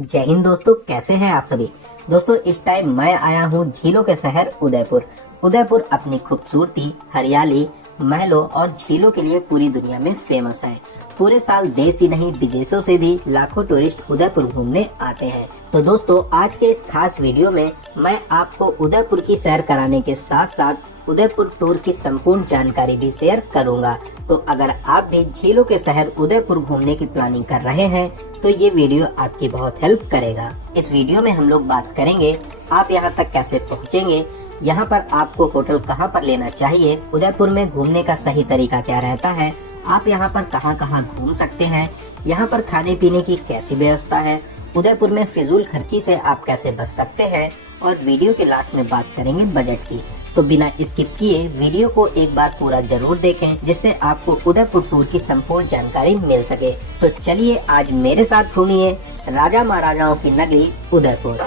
जय हिंद दोस्तों, कैसे हैं आप सभी। दोस्तों इस टाइम मैं आया हूँ झीलों के शहर उदयपुर। उदयपुर अपनी खूबसूरती, हरियाली, महलों और झीलों के लिए पूरी दुनिया में फेमस है। पूरे साल देश ही नहीं विदेशों से भी लाखों टूरिस्ट उदयपुर घूमने आते हैं। तो दोस्तों आज के इस खास वीडियो में मैं आपको उदयपुर की सैर कराने के साथ साथ उदयपुर टूर की संपूर्ण जानकारी भी शेयर करूंगा। तो अगर आप भी झीलों के शहर उदयपुर घूमने की प्लानिंग कर रहे हैं तो ये वीडियो आपकी बहुत हेल्प करेगा। इस वीडियो में हम लोग बात करेंगे आप यहाँ तक कैसे पहुँचेंगे, यहाँ पर आपको होटल कहाँ पर लेना चाहिए, उदयपुर में घूमने का सही तरीका क्या रहता है, आप यहाँ पर कहाँ कहाँ घूम सकते हैं, यहाँ पर खाने पीने की कैसी व्यवस्था है, उदयपुर में फिजूल खर्ची से आप कैसे बच सकते हैं और वीडियो के लास्ट में बात करेंगे बजट की। तो बिना स्किप किए वीडियो को एक बार पूरा जरूर देखें जिससे आपको उदयपुर टूर की संपूर्ण जानकारी मिल सके। तो चलिए आज मेरे साथ घूमिए राजा महाराजाओं की नगरी उदयपुर।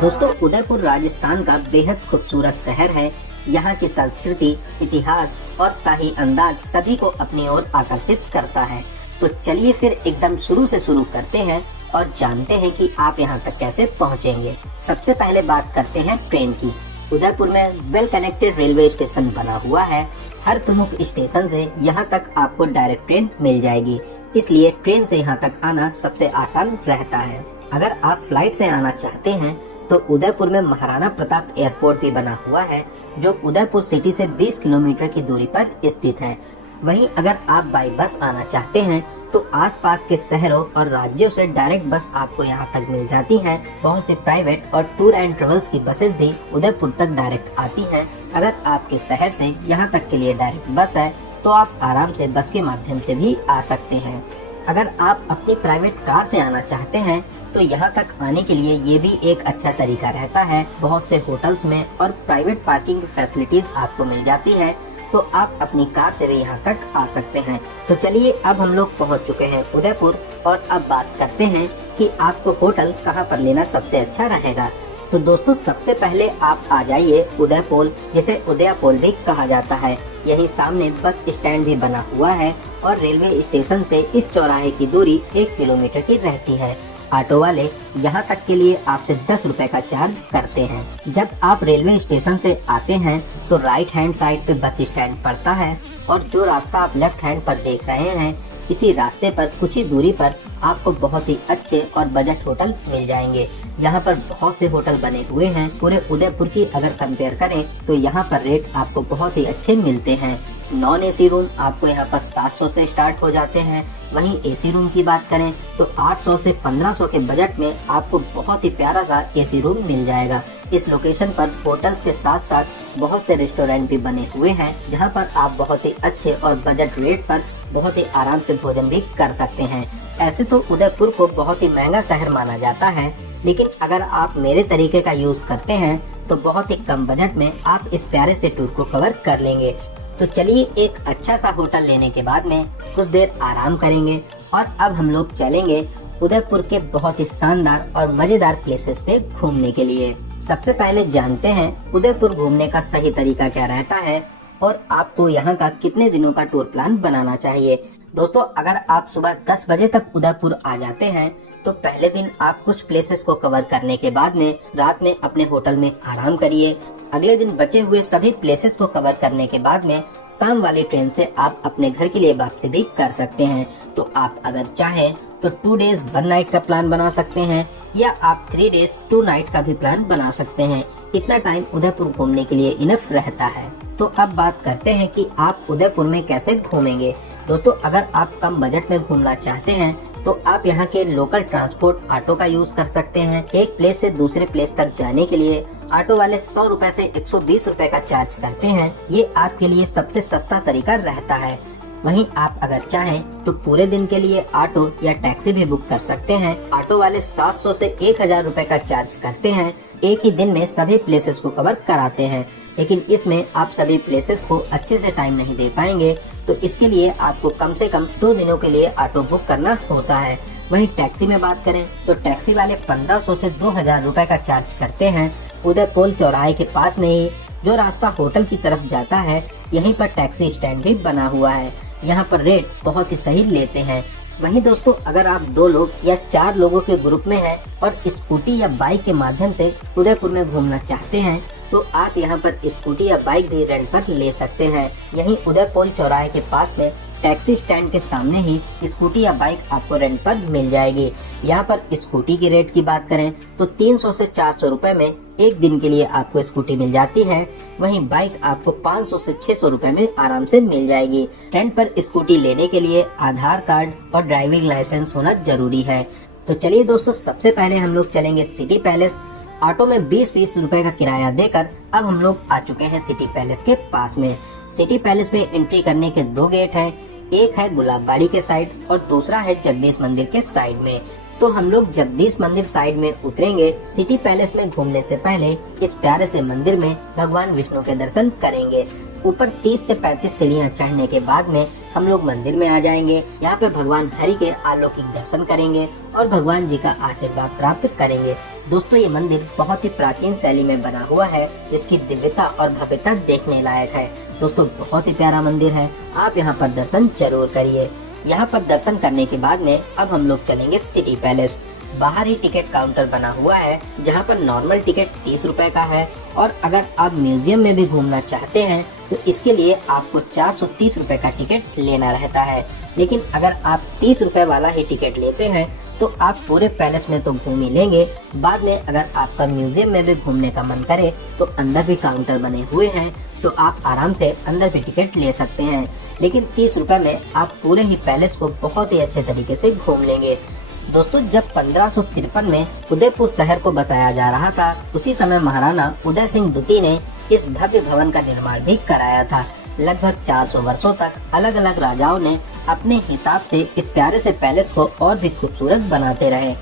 दोस्तों उदयपुर राजस्थान का बेहद खूबसूरत शहर है। यहाँ की संस्कृति, इतिहास और शाही अंदाज सभी को अपनी ओर आकर्षित करता है। तो चलिए फिर एकदम शुरू से शुरू करते हैं और जानते हैं कि आप यहाँ तक कैसे पहुँचेंगे। सबसे पहले बात करते हैं ट्रेन की। उदयपुर में वेल कनेक्टेड रेलवे स्टेशन बना हुआ है। हर प्रमुख स्टेशन से यहाँ तक आपको डायरेक्ट ट्रेन मिल जाएगी, इसलिए ट्रेन से यहाँ तक आना सबसे आसान रहता है। अगर आप फ्लाइट से आना चाहते हैं तो उदयपुर में महाराणा प्रताप एयरपोर्ट भी बना हुआ है जो उदयपुर सिटी से 20 किलोमीटर की दूरी पर स्थित है। वहीं अगर आप बाई बस आना चाहते हैं तो आसपास के शहरों और राज्यों से डायरेक्ट बस आपको यहां तक मिल जाती हैं। बहुत सी प्राइवेट और टूर एंड ट्रेवल्स की बसेस भी उदयपुर तक डायरेक्ट आती हैं। अगर आपके शहर से यहां तक के लिए डायरेक्ट बस है तो आप आराम से बस के माध्यम से भी आ सकते हैं। अगर आप अपनी प्राइवेट कार से आना चाहते हैं तो यहाँ तक आने के लिए ये भी एक अच्छा तरीका रहता है। बहुत से होटल्स में और प्राइवेट पार्किंग फैसिलिटीज आपको मिल जाती है, तो आप अपनी कार से भी यहाँ तक आ सकते हैं। तो चलिए अब हम लोग पहुँच चुके हैं उदयपुर और अब बात करते हैं कि आपको होटल कहाँ पर लेना सबसे अच्छा रहेगा। तो दोस्तों सबसे पहले आप आ जाइए उदयपोल, जिसे उदयपोल भी कहा जाता है। यही सामने बस स्टैंड भी बना हुआ है और रेलवे स्टेशन से इस चौराहे की दूरी 1 किलोमीटर की रहती है। ऑटो वाले यहाँ तक के लिए आपसे 10 रुपए का चार्ज करते हैं। जब आप रेलवे स्टेशन से आते हैं तो राइट हैंड साइड पे बस स्टैंड पड़ता है और जो रास्ता आप लेफ्ट हैंड पर देख रहे हैं, इसी रास्ते पर कुछ ही दूरी पर आपको बहुत ही अच्छे और बजट होटल मिल जाएंगे। यहाँ पर बहुत से होटल बने हुए हैं। पूरे उदयपुर की अगर कंपेयर करें तो यहाँ पर रेट आपको बहुत ही अच्छे मिलते हैं। नॉन एसी रूम आपको यहाँ पर 700 से स्टार्ट हो जाते हैं। वहीं एसी रूम की बात करें तो 800 से 1500 के बजट में आपको बहुत ही प्यारा सा एसी रूम मिल जाएगा। इस लोकेशन पर होटल्स के साथ साथ बहुत से रेस्टोरेंट भी बने हुए हैं जहां पर आप बहुत ही अच्छे और बजट रेट पर बहुत ही आराम से भोजन भी कर सकते हैं। ऐसे तो उदयपुर को बहुत ही महंगा शहर माना जाता है, लेकिन अगर आप मेरे तरीके का यूज करते हैं तो बहुत ही कम बजट में आप इस प्यारे से टूर को कवर कर लेंगे। तो चलिए एक अच्छा सा होटल लेने के बाद में कुछ देर आराम करेंगे और अब हम लोग चलेंगे उदयपुर के बहुत ही शानदार और मजेदार प्लेसेस पे घूमने के लिए। सबसे पहले जानते हैं उदयपुर घूमने का सही तरीका क्या रहता है और आपको यहाँ का कितने दिनों का टूर प्लान बनाना चाहिए। दोस्तों अगर आप सुबह 10 बजे तक उदयपुर आ जाते हैं तो पहले दिन आप कुछ प्लेसेस को कवर करने के बाद में रात में अपने होटल में आराम करिए। अगले दिन बचे हुए सभी प्लेसेस को कवर करने के बाद में शाम वाली ट्रेन से आप अपने घर के लिए वापसी भी कर सकते हैं। तो आप अगर चाहें तो 2 डेज 1 नाइट का प्लान बना सकते हैं या आप 3 डेज 2 नाइट का भी प्लान बना सकते हैं। इतना टाइम उदयपुर घूमने के लिए इनफ रहता है। तो अब बात करते हैं कि आप उदयपुर में कैसे घूमेंगे। दोस्तों अगर आप कम बजट में घूमना चाहते हैं तो आप यहाँ के लोकल ट्रांसपोर्ट ऑटो का यूज कर सकते हैं। एक प्लेस से दूसरे प्लेस तक जाने के लिए ऑटो वाले 100 रुपए से 120 रुपए का चार्ज करते हैं। ये आपके लिए सबसे सस्ता तरीका रहता है। वहीं आप अगर चाहें तो पूरे दिन के लिए ऑटो या टैक्सी भी बुक कर सकते हैं। ऑटो वाले 700 से 1000 रुपए का चार्ज करते हैं। एक ही दिन में सभी प्लेसेस को कवर कराते हैं, लेकिन इसमें आप सभी प्लेसेस को अच्छे से टाइम नहीं दे पाएंगे, तो इसके लिए आपको कम से कम 2 दिनों के लिए ऑटो बुक करना होता है। वहीं टैक्सी में बात करें तो टैक्सी वाले 1500 से 2000 रुपए का चार्ज करते हैं। उदयपोल चौराहे के पास में ही जो रास्ता होटल की तरफ जाता है, यहीं पर टैक्सी स्टैंड भी बना हुआ है। यहाँ पर रेट बहुत ही सही लेते हैं। वहीं दोस्तों अगर आप 2 लोग या 4 लोगों के ग्रुप में हैं और स्कूटी या बाइक के माध्यम से उदयपुर में घूमना चाहते हैं तो आप यहां पर स्कूटी या बाइक भी रेंट पर ले सकते हैं। यहीं उदयपुर चौराहे के पास में टैक्सी स्टैंड के सामने ही स्कूटी या बाइक आपको रेंट पर मिल जाएगी। यहाँ पर स्कूटी की रेट की बात करें तो 300 से 400 रुपए में एक दिन के लिए आपको स्कूटी मिल जाती है। वहीं बाइक आपको 500 से 600 रुपए में आराम से मिल जाएगी। रेंट पर स्कूटी लेने के लिए आधार कार्ड और ड्राइविंग लाइसेंस होना जरूरी है। तो चलिए दोस्तों, सबसे पहले हम लोग चलेंगे सिटी पैलेस। ऑटो में 20-20 रुपए का किराया देकर अब हम लोग आ चुके हैं सिटी पैलेस के पास में। सिटी पैलेस में एंट्री करने के 2 गेट हैं, एक है गुलाबबाड़ी के साइड और दूसरा है जगदीश मंदिर के साइड में। तो हम लोग जगदीश मंदिर साइड में उतरेंगे। सिटी पैलेस में घूमने से पहले इस प्यारे से मंदिर में भगवान विष्णु के दर्शन करेंगे। ऊपर 30 से 35 सीढ़ियाँ चढ़ने के बाद में हम लोग मंदिर में आ जाएंगे। यहाँ पे भगवान हरि के अलौकिक दर्शन करेंगे और भगवान जी का आशीर्वाद प्राप्त करेंगे। दोस्तों ये मंदिर बहुत ही प्राचीन शैली में बना हुआ है, इसकी दिव्यता और भव्यता देखने लायक है। दोस्तों बहुत ही प्यारा मंदिर है, आप यहाँ पर दर्शन जरूर करिए। यहाँ पर दर्शन करने के बाद में अब हम लोग चलेंगे सिटी पैलेस। बाहर ही टिकट काउंटर बना हुआ है, जहाँ पर नॉर्मल टिकट 30 रुपए का है और अगर आप म्यूजियम में भी घूमना चाहते हैं तो इसके लिए आपको 430 रुपए का टिकट लेना रहता है। लेकिन अगर आप 30 रुपए वाला ही टिकट लेते हैं तो आप पूरे पैलेस में तो घूम ही लेंगे। बाद में अगर आपका म्यूजियम में भी घूमने का मन करे तो अंदर भी काउंटर बने हुए हैं, तो आप आराम से अंदर भी टिकट ले सकते हैं। लेकिन 30 रुपए में आप पूरे ही पैलेस को बहुत ही अच्छे तरीके से घूम लेंगे। दोस्तों जब 1553 में उदयपुर शहर को बसाया जा रहा था, उसी समय महाराणा उदय सिंह द्वितीय ने इस भव्य भवन का निर्माण भी कराया था। लगभग 400 वर्षों तक अलग अलग राजाओं ने अपने हिसाब से इस प्यारे से पैलेस को और भी खूबसूरत बनाते रहे।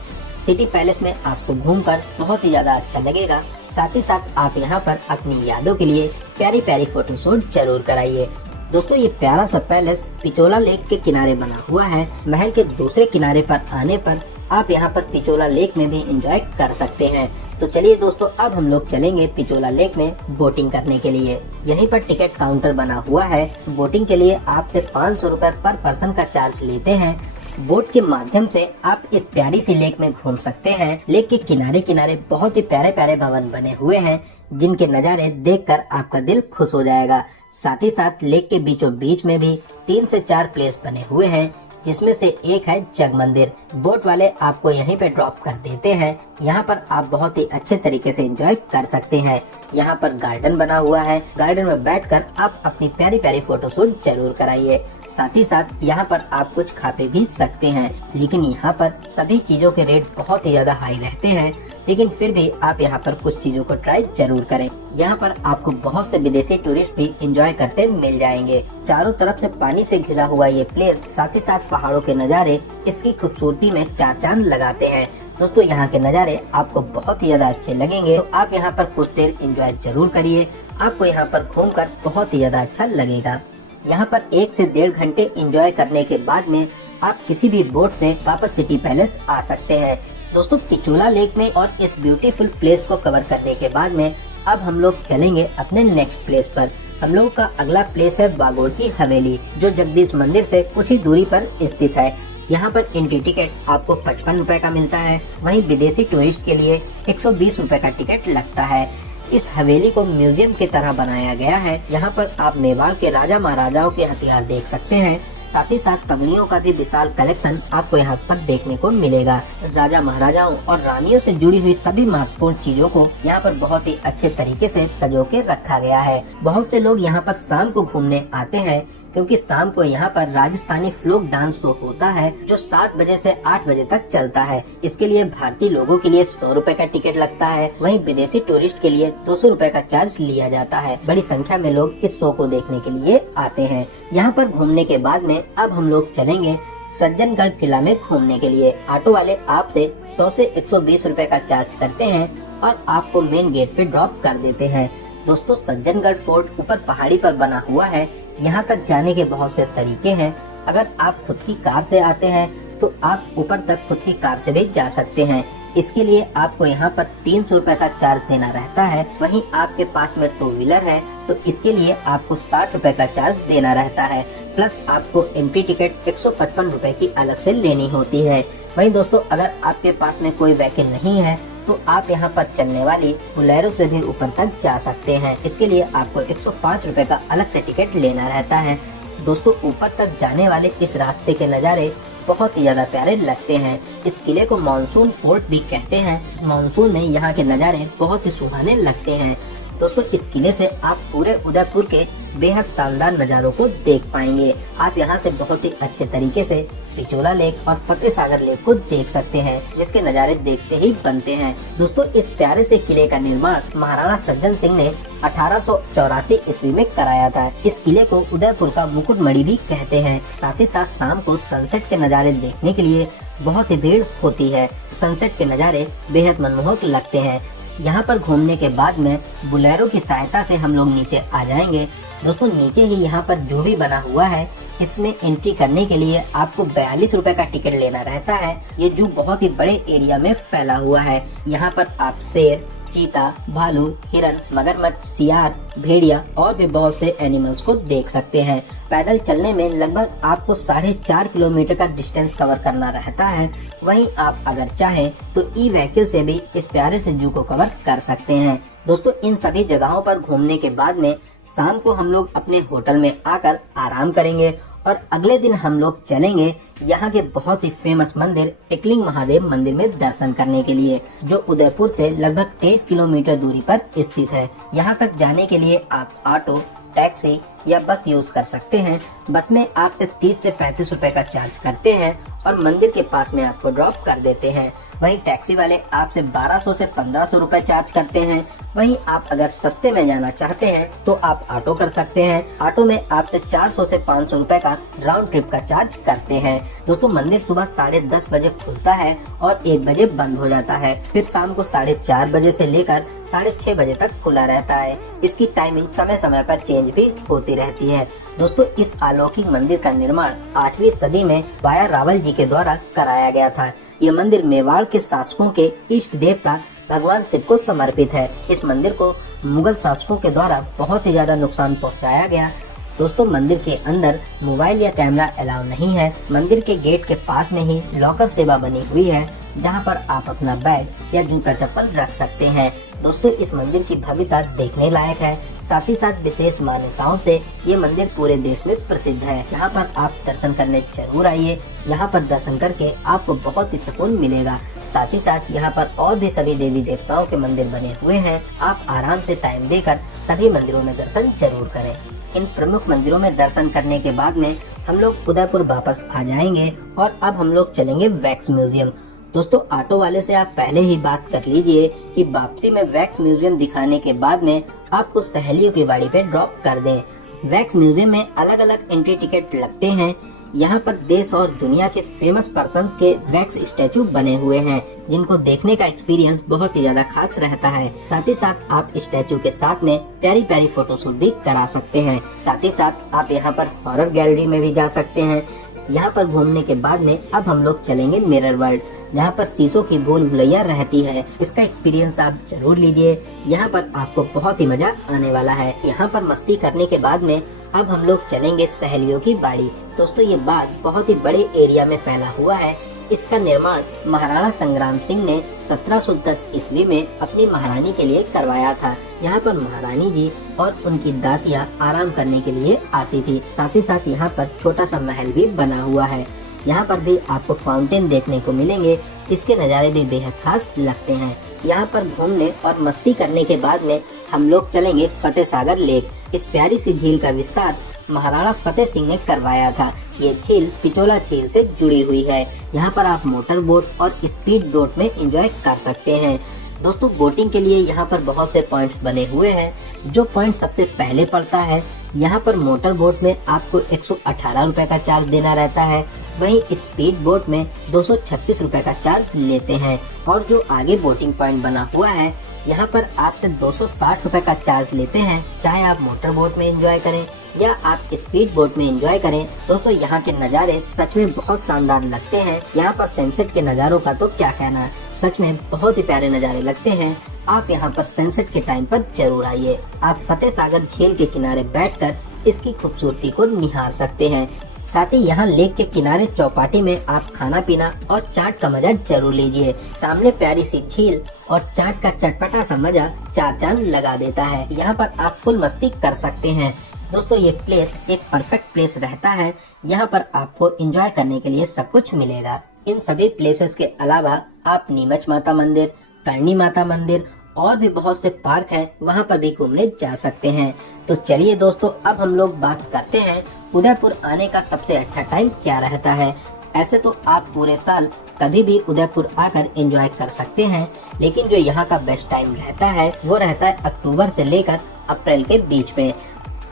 सिटी पैलेस में आपको घूमकर बहुत ही ज्यादा अच्छा लगेगा। साथ ही साथ आप यहाँ पर अपनी यादों के लिए प्यारी प्यारी फोटोशूट जरूर कराइए। दोस्तों ये प्यारा सा पैलेस पिचोला लेक के किनारे बना हुआ है। महल के दूसरे किनारे पर आने पर आप यहाँ पर पिचोला लेक में भी एंजॉय कर सकते हैं। तो चलिए दोस्तों, अब हम लोग चलेंगे पिचोला लेक में बोटिंग करने के लिए। यहीं पर टिकट काउंटर बना हुआ है। बोटिंग के लिए आपसे 500 रुपए पर पर्सन का चार्ज लेते हैं। बोट के माध्यम से आप इस प्यारी सी लेक में घूम सकते हैं। लेक के किनारे किनारे बहुत ही प्यारे प्यारे भवन बने हुए हैं, जिनके नज़ारे देखकर आपका दिल खुश हो जाएगा। साथ ही साथ लेक के बीचों बीच में भी 3 से 4 प्लेस बने हुए हैं, जिसमें से एक है जग मंदिर। बोट वाले आपको यहीं पे ड्रॉप कर देते हैं। यहाँ पर आप बहुत ही अच्छे तरीके से एंजॉय कर सकते हैं। यहाँ पर गार्डन बना हुआ है, गार्डन में बैठकर आप अपनी प्यारी प्यारी फोटोशूट जरूर कराइए। साथ ही साथ यहाँ पर आप कुछ खा पी भी सकते हैं, लेकिन यहाँ पर सभी चीजों के रेट बहुत ही ज्यादा हाई रहते हैं। लेकिन फिर भी आप यहाँ पर कुछ चीजों को ट्राई जरूर करें। यहाँ पर आपको बहुत से विदेशी टूरिस्ट भी एंजॉय करते मिल जाएंगे। चारों तरफ से पानी से घिरा हुआ ये प्लेस, साथ ही साथ पहाड़ों के नज़ारे इसकी खूबसूरती में 4 चांद लगाते हैं। दोस्तों यहाँ के नज़ारे आपको बहुत ही ज्यादा अच्छे लगेंगे, तो आप यहाँ पर कुछ देर एंजॉय जरूर करिए। आपको यहाँ पर घूमकर बहुत ही ज्यादा अच्छा लगेगा। यहाँ पर 1 से 1.5 घंटे एंजॉय करने के बाद में आप किसी भी बोट से वापस सिटी पैलेस आ सकते हैं। दोस्तों पिचोला लेक में और इस ब्यूटीफुल प्लेस को कवर करने के बाद में अब हम लोग चलेंगे अपने नेक्स्ट प्लेस पर। हम लोग का अगला प्लेस है बागोड़ की हवेली, जो जगदीश मंदिर से कुछ ही दूरी पर स्थित है। यहाँ पर एंट्री टिकट आपको 55 रुपए का मिलता है। वहीं विदेशी टूरिस्ट के लिए 120 रुपए का टिकट लगता है। इस हवेली को म्यूजियम की तरह बनाया गया है। यहाँ पर आप मेवाड़ के राजा महाराजाओं के हथियार देख सकते हैं। साथ ही साथ पगड़ियों का भी विशाल कलेक्शन आपको यहाँ पर देखने को मिलेगा। राजा महाराजाओं और रानियों से जुड़ी हुई सभी महत्वपूर्ण चीजों को यहाँ पर बहुत ही अच्छे तरीके से सजो के रखा गया है। बहुत से लोग यहाँ पर शाम को घूमने आते हैं, क्योंकि शाम को यहाँ पर राजस्थानी फ्लोक डांस शो होता है, जो 7 बजे से 8 बजे तक चलता है। इसके लिए भारतीय लोगों के लिए 100 रुपए का टिकट लगता है। वहीं विदेशी टूरिस्ट के लिए 200 रुपए का चार्ज लिया जाता है। बड़ी संख्या में लोग इस शो को देखने के लिए आते हैं। यहाँ पर घूमने के बाद में अब हम लोग चलेंगे सज्जनगढ़ किला में घूमने के लिए। ऑटो वाले आपसे 100 से 120 रुपए का चार्ज करते हैं और आपको मेन गेट पे ड्रॉप कर देते हैं। दोस्तों सज्जनगढ़ फोर्ट ऊपर पहाड़ी पर बना हुआ है। यहाँ तक जाने के बहुत से तरीके हैं। अगर आप खुद की कार से आते हैं तो आप ऊपर तक खुद की कार से भी जा सकते हैं। इसके लिए आपको यहाँ पर 300 रुपए का चार्ज देना रहता है। वहीं आपके पास में टू व्हीलर है तो इसके लिए आपको 60 रुपए का चार्ज देना रहता है, प्लस आपको एंट्री टिकट 155 रुपए की अलग से लेनी होती है। वहीं दोस्तों अगर आपके पास में कोई व्हीकल नहीं है तो आप यहाँ पर चलने वाली बोलेरो से भी ऊपर तक जा सकते हैं। इसके लिए आपको 105 रुपए का अलग से टिकट लेना रहता है। दोस्तों ऊपर तक जाने वाले इस रास्ते के नज़ारे बहुत ही ज्यादा प्यारे लगते हैं। इस किले को मानसून फोर्ट भी कहते हैं। मानसून में यहाँ के नज़ारे बहुत ही सुहाने लगते हैं। दोस्तों इस किले से आप पूरे उदयपुर के बेहद शानदार नज़ारों को देख पाएंगे। आप यहाँ से बहुत ही अच्छे तरीके से पिचोला लेक और फतेह सागर लेक को देख सकते हैं, जिसके नज़ारे देखते ही बनते हैं। दोस्तों इस प्यारे से किले का निर्माण महाराणा सज्जन सिंह ने 1884 ईस्वी में कराया था। इस किले को उदयपुर का मुकुटमणि भी कहते हैं। साथ ही साथ शाम को सनसेट के नज़ारे देखने के लिए बहुत ही भीड़ होती है। सनसेट के नज़ारे बेहद मनमोहक लगते हैं। यहाँ पर घूमने के बाद में बोलेरो की सहायता से हम लोग नीचे आ जाएंगे। दोस्तों नीचे ही यहाँ पर जू भी बना हुआ है। इसमें एंट्री करने के लिए आपको 42 रुपए का टिकट लेना रहता है। ये जू बहुत ही बड़े एरिया में फैला हुआ है। यहाँ पर आप शेर, चीता, भालू, हिरन, मगरमच्छ, सियार, भेड़िया और भी बहुत से एनिमल्स को देख सकते हैं। पैदल चलने में लगभग आपको 4.5 किलोमीटर का डिस्टेंस कवर करना रहता है। वहीं आप अगर चाहें तो ई व्हीकल से भी इस प्यारे से जू को कवर कर सकते हैं। दोस्तों इन सभी जगहों पर घूमने के बाद में शाम को हम लोग अपने होटल में आकर आराम करेंगे और अगले दिन हम लोग चलेंगे यहाँ के बहुत ही फेमस मंदिर एकलिंग महादेव मंदिर में दर्शन करने के लिए, जो उदयपुर से लगभग 23 किलोमीटर दूरी पर स्थित है। यहाँ तक जाने के लिए आप ऑटो, टैक्सी या बस यूज कर सकते हैं। बस में आपसे 30 से 35 रुपए का चार्ज करते हैं और मंदिर के पास में आपको ड्रॉप कर देते हैं। वहीं टैक्सी वाले आपसे 1200 से 1500 रुपए चार्ज करते हैं। वहीं आप अगर सस्ते में जाना चाहते हैं तो आप ऑटो कर सकते हैं। ऑटो में आपसे 400 से 500 रुपए का राउंड ट्रिप का चार्ज करते हैं। दोस्तों मंदिर सुबह 10:30 बजे खुलता है और 1 बजे बंद हो जाता है। फिर शाम को 4:30 बजे से लेकर 6:30 बजे तक खुला रहता है। इसकी टाइमिंग समय समय पर चेंज भी होती रहती है। दोस्तों इस अलौकिक मंदिर का निर्माण 8वीं सदी में बाया रावल जी के द्वारा कराया गया था। यह मंदिर मेवाड़ के शासकों के इष्ट देवता भगवान शिव को समर्पित है। इस मंदिर को मुगल शासकों के द्वारा बहुत ही ज्यादा नुकसान पहुंचाया गया। दोस्तों मंदिर के अंदर मोबाइल या कैमरा अलाउ नहीं है। मंदिर के गेट के पास में ही लॉकर सेवा बनी हुई है, जहां पर आप अपना बैग या जूता चप्पल रख सकते हैं। दोस्तों इस मंदिर की भव्यता देखने लायक है। साथ ही साथ विशेष मान्यताओं से ये मंदिर पूरे देश में प्रसिद्ध है। यहाँ पर आप दर्शन करने जरूर आइए। यहाँ पर दर्शन करके आपको बहुत ही सुकून मिलेगा। साथ ही साथ यहाँ पर और भी सभी देवी देवताओं के मंदिर बने हुए हैं। आप आराम से टाइम देकर सभी मंदिरों में दर्शन जरूर करें। इन प्रमुख मंदिरों में दर्शन करने के बाद में हम लोग उदयपुर वापस आ जाएंगे और अब हम लोग चलेंगे वैक्स म्यूजियम। दोस्तों ऑटो वाले से आप पहले ही बात कर लीजिए कि वापसी में वैक्स म्यूजियम दिखाने के बाद में आपको सहेलियों की बाड़ी पे ड्रॉप कर दें। वैक्स म्यूजियम में अलग अलग एंट्री टिकट लगते हैं। यहाँ पर देश और दुनिया के फेमस पर्सन्स के वैक्स स्टैचू बने हुए हैं, जिनको देखने का एक्सपीरियंस बहुत ही ज्यादा खास रहता है। साथ ही साथ आप स्टैचू के साथ में प्यारी प्यारी फोटोशूट भी करा सकते हैं। साथ ही साथ आप यहाँ पर हॉरर गैलरी में भी जा सकते हैं। यहाँ पर घूमने के बाद में अब हम लोग चलेंगे मिरर वर्ल्ड, जहाँ पर शीशों की भूल भुलैया रहती है। इसका एक्सपीरियंस आप जरूर लीजिए। यहाँ पर आपको बहुत ही मजा आने वाला है। यहाँ पर मस्ती करने के बाद में अब हम लोग चलेंगे सहेलियों की बाड़ी। दोस्तों ये बाग बहुत ही बड़े एरिया में फैला हुआ है। इसका निर्माण महाराणा संग्राम सिंह ने 1710 ईस्वी में अपनी महारानी के लिए करवाया था। यहाँ पर महारानी जी और उनकी दासियाँ आराम करने के लिए आती थी। साथ ही साथ यहाँ पर छोटा सा महल भी बना हुआ है। यहाँ पर भी आपको फाउंटेन देखने को मिलेंगे। इसके नज़ारे भी बेहद खास लगते हैं। यहाँ पर घूमने और मस्ती करने के बाद में हम लोग चलेंगे फतेह सागर लेक। इस प्यारी सी झील का विस्तार महाराणा फतेह सिंह ने करवाया था। ये झील पिचोला झील से जुड़ी हुई है। यहाँ पर आप मोटर बोट और स्पीड बोट में एंजॉय कर सकते हैं। दोस्तों बोटिंग के लिए यहाँ पर बहुत से पॉइंट्स बने हुए हैं। जो पॉइंट सबसे पहले पड़ता है, यहाँ पर मोटर बोट में आपको 118 रुपए का चार्ज देना रहता है। वहीं स्पीड बोट में 236 रुपए का चार्ज लेते हैं। और जो आगे बोटिंग पॉइंट बना हुआ है, यहाँ पर आपसे 260 रुपए का चार्ज लेते हैं। चाहे आप मोटर बोट में एंजॉय करें या आप स्पीड बोट में एंजॉय करें। दोस्तों यहाँ के नज़ारे सच में बहुत शानदार लगते हैं। यहाँ पर सनसेट के नज़ारों का तो क्या कहना, सच में बहुत ही प्यारे नज़ारे लगते हैं। आप यहाँ पर सनसेट के टाइम पर जरूर आइए। आप फतेह सागर झील के किनारे बैठकर इसकी खूबसूरती को निहार सकते हैं। साथ ही यहाँ लेक के किनारे चौपाटी में आप खाना पीना और चाट का मजा जरूर लीजिए। सामने प्यारी सी झील और चाट का चटपटा सा मजा चार चांद लगा देता है। यहाँ पर आप फुल मस्ती कर सकते हैं। दोस्तों ये प्लेस एक परफेक्ट प्लेस रहता है। यहाँ पर आपको एंजॉय करने के लिए सब कुछ मिलेगा। इन सभी प्लेसेस के अलावा आप नीमच माता मंदिर, करणी माता मंदिर और भी बहुत से पार्क हैं, वहाँ पर भी घूमने जा सकते हैं। तो चलिए दोस्तों, अब हम लोग बात करते हैं उदयपुर आने का सबसे अच्छा टाइम क्या रहता है। ऐसे तो आप पूरे साल कभी भी उदयपुर आकर एंजॉय कर सकते हैं, लेकिन जो यहाँ का बेस्ट टाइम रहता है वो रहता है अक्टूबर से लेकर अप्रैल के बीच में।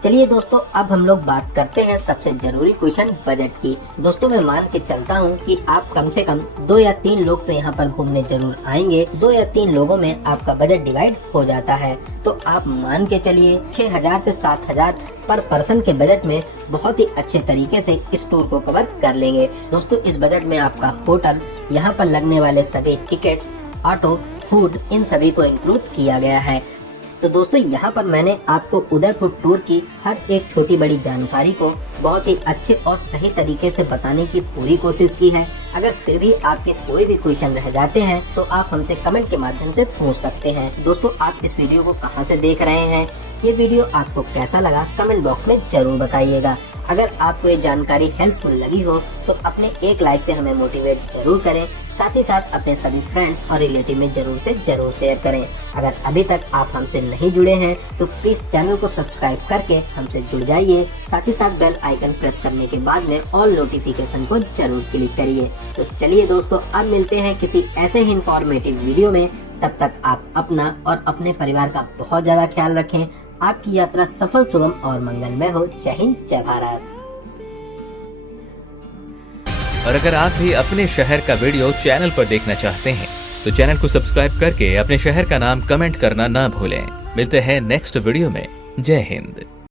चलिए दोस्तों, अब हम लोग बात करते हैं सबसे जरूरी क्वेश्चन बजट की। दोस्तों मैं मान के चलता हूँ कि आप कम से कम 2 या 3 लोग तो यहाँ पर घूमने जरूर आएंगे। 2 या 3 लोगों में आपका बजट डिवाइड हो जाता है, तो आप मान के चलिए 6000 से 7000 पर पर्सन के बजट में बहुत ही अच्छे तरीके से इस टूर को कवर कर लेंगे। दोस्तों इस बजट में आपका होटल, यहाँ पर लगने वाले सभी टिकट्स, ऑटो, फूड, इन सभी को इंक्लूड किया गया है। तो दोस्तों यहाँ पर मैंने आपको उदयपुर टूर की हर एक छोटी बड़ी जानकारी को बहुत ही अच्छे और सही तरीके से बताने की पूरी कोशिश की है। अगर फिर भी आपके कोई भी क्वेश्चन रह जाते हैं तो आप हमसे कमेंट के माध्यम से पूछ सकते हैं। दोस्तों आप इस वीडियो को कहां से देख रहे हैं, ये वीडियो आपको कैसा लगा कमेंट बॉक्स में जरूर बताइएगा। अगर आपको ये जानकारी हेल्पफुल लगी हो तो अपने एक लाइक से हमें मोटिवेट जरूर करें। साथ ही साथ अपने सभी फ्रेंड्स और रिलेटिव में जरूर से जरूर शेयर करें। अगर अभी तक आप हमसे नहीं जुड़े हैं तो प्लीज चैनल को सब्सक्राइब करके हमसे जुड़ जाइए। साथ ही साथ बेल आइकन प्रेस करने के बाद में ऑल नोटिफिकेशन को जरूर क्लिक करिए। तो चलिए दोस्तों, अब मिलते हैं किसी ऐसे ही इंफॉर्मेटिव वीडियो में। तब तक आप अपना और अपने परिवार का बहुत ज्यादा ख्याल रखें। आपकी यात्रा सफल, सुगम और मंगलमय हो। जय हिंद, जय भारत। और अगर आप भी अपने शहर का वीडियो चैनल पर देखना चाहते हैं तो चैनल को सब्सक्राइब करके अपने शहर का नाम कमेंट करना ना भूलें। मिलते हैं नेक्स्ट वीडियो में। जय हिंद।